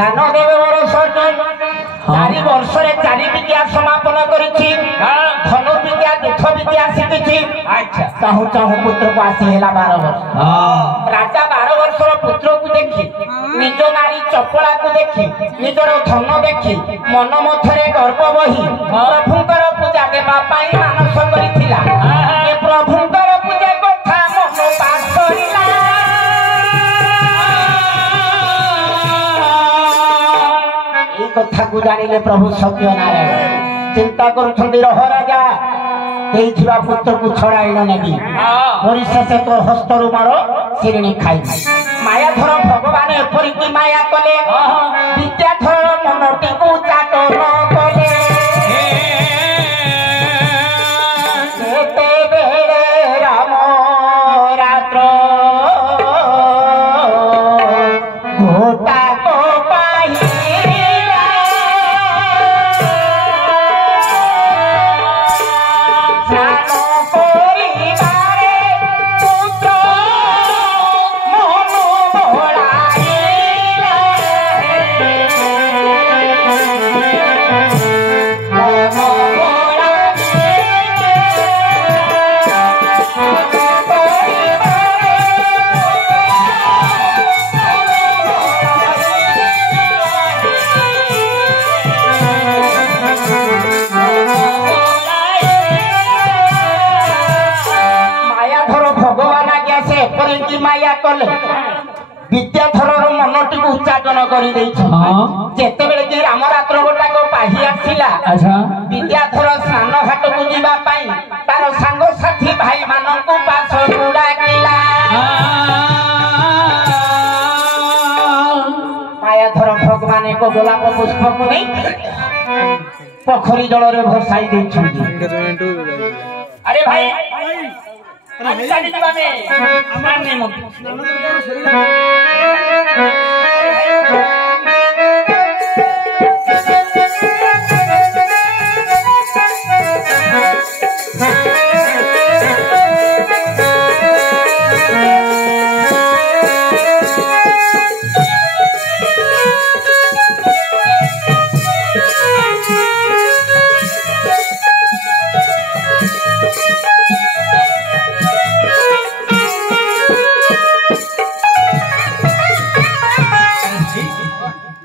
ध्यान देवे बड़ सर्जन 4 वर्ष 4 विद्या समापन करिछि धनु विद्या दुख विद्या शिखिछि। अच्छा चाहू चाहू पुत्र को आसी हेला 12 वर्ष। राजा 12 वर्षर पुत्र को देखि निज नारी चपला को देखि निजर धन देखि मन मध्यरे गर्व बही प्रभुंकर पूजा देवा पाई मानस करिथिला। ए प्रभुंकर पूजा कथा मन पास करिला। ए कथा को जानिले प्रभु सत्यनारायण चिंता करुछंती रह राजा देइथिबा पुत्र को छड़ाइल नेबी परिशेष तो हस्तरु मारो शिरणी खाई माया धर भगवान एपरि की माया कले विद्याधर मनटी को चाटो न कले। केते बेले राम रात्र घोटा को पाहिला स्नान करिबारे पुत्र मन भोलाइला। मायाधर भगवान आज्ञा से एपरि माया कले विद्याधर मनटी को उच्चाटन कर जेतेबेले कि राम रात्र गोटाक पाही आसिला विद्याधर स्नान घाट को जीवा पाई तार सांग साथी भाई मानकु पास डाकिला। मायाधर भगवान एक गोलाप पुष्प को नहीं पोखरी जल रे भसाई देछंती। अरे भाई चली जीवा में माने मत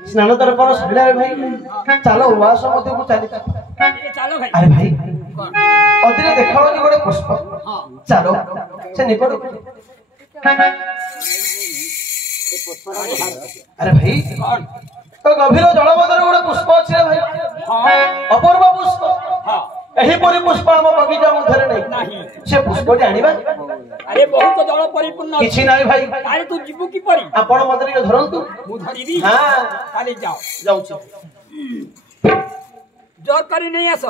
स्नान तर पर सरिला भाई चलो उवास मते को चली चलो भाई। अरे भाई अतिरे देखाओ कि गोटे पुष्प चलो से निकट। अरे भाई तो गभीर जलबदर गोटे पुष्प अछि भाई अपूर्व पुष्प एही परि पुष्प हम बगीचा मधरे नहीं से पुष्प जानिबा। अरे बहुत जल परिपूर्ण किछि नाही भाई अरे तू जीवु की परी आपण मधरे के धरंतु मु धरिबी। हां खाली जाओ जाउछ जोर करी नहीं आसो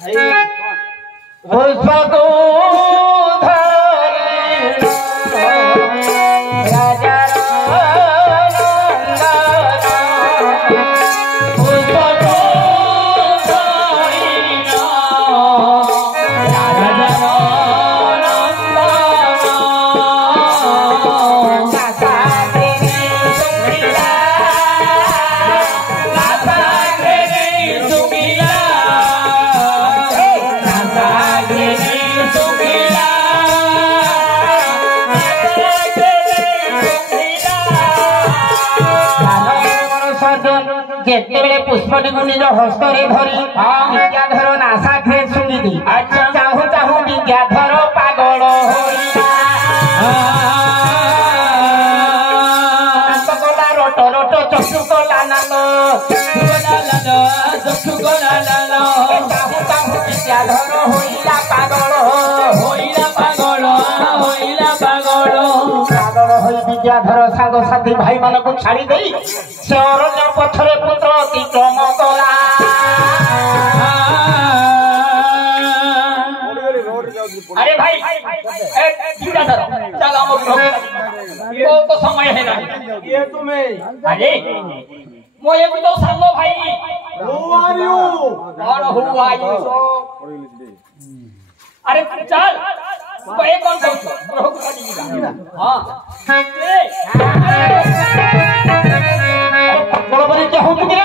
भाई पुष्प को जेतेबेले पुष्पटी को निज हस्तरे धरी विद्याधर नासाग्रे सुंगिदी चाहू चाहू विद्याधर पागल होइला रोट रोट चक्षु कला नालो चक्षु कला नालो चाहू चाहू विद्याधर होइला पागल होइला पागल होइला पागल पागल होई विद्याधर सांग साथी भाई मान को छाड़ी देई से अरण्य पथरे पुत्र अतिक्रम कला। अरे भाई चल तो समय है ना ये तुम्हें अरे मो ये भी तो सांगो भाई who are you और who are you अरे चल कहे कौन कहू ग्रह को काटी दिबा हां बड़ बड़ी क्या हो चुके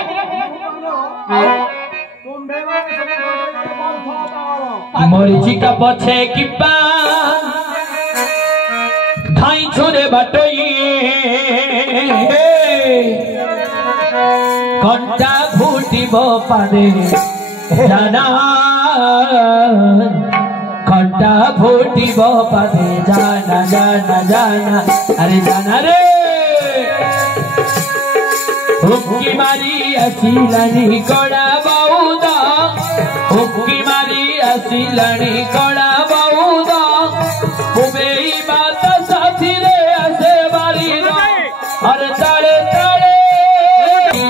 मरीची का पछे किपा ठाई छोरे बाटोई घंटा फूटिब पादे जाना घंटा फूटिब पादे जाना जाना जाना अरे जाना रे हुक्की मारी आसिलानी कड़ा बाउदा हुक्की मारी आसिलानी कड़ा बाउदा उबेई बात साथी रे आसे बारी रो अरे ताले ताले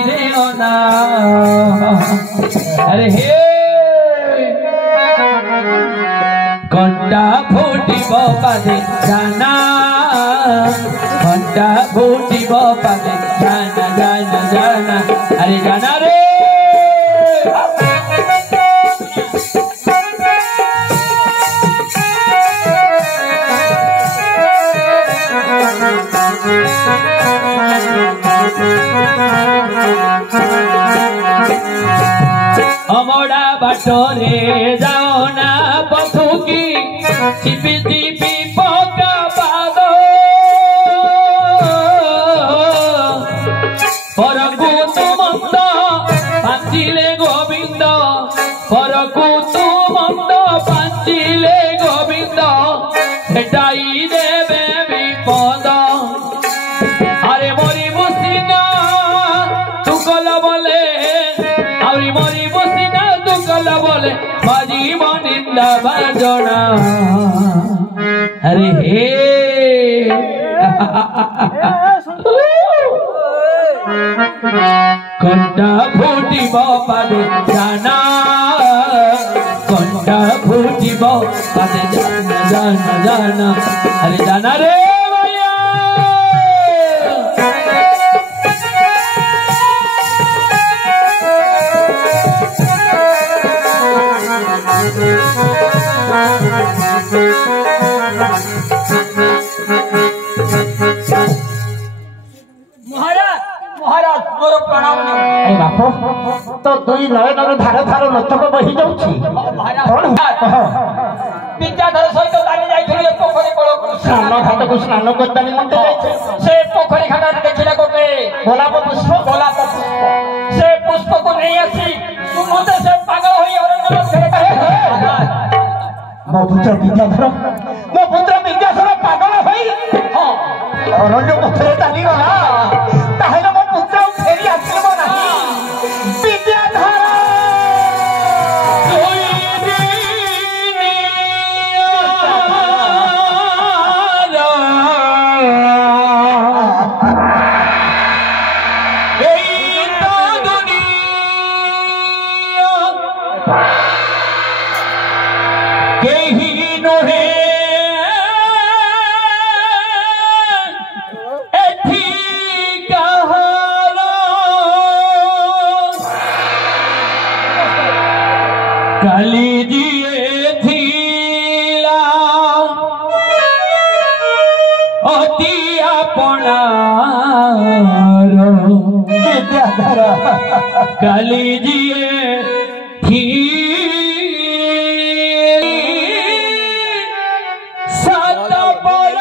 रे ओना अरे हे घंटा फूटिब पादे जाना घंटा फूटिब पादे जाना जाना जाना अरे जाना रे अमोड़ा बाटोरे जाओ ना पथुकी चिपी चिपी पका पादो परकु तुमंद पांचिले गोविंद परकु तुमंद पांचिले गोविंद हेटाई देवे विपद अरे मोरी मुसिना तू कल बोले आवरी मोरी मुसिना तू कल बोले बाजी मनिंदा बाजना अरे हे कंटा फूटिब पादे जाना कंटा फूटिब पादे जाना जाना जाना अरे जाना रे महाराज मोर प्रणाम बाप तो दुई नयन धार धार नतक बही जाउछि विद्याधर सहित दानी जाइथिले पोखरी कोल स्नान घाट को स्नान करतानी मते जाइछे से पोखरी घाट देखिला कोके गोलाप पुष्प से पुष्प को नहीं आसी तू मते से पागल होई अरण्य में कहे मो पुत्र विद्याधर पागल होई हां अरण्य पथरे चाली गला ताहेले मो पुत्र फेरी आसीबो नाही विद्याधर काली दिए थीला अति अपनार विद्याधर काली दिए थी सात पर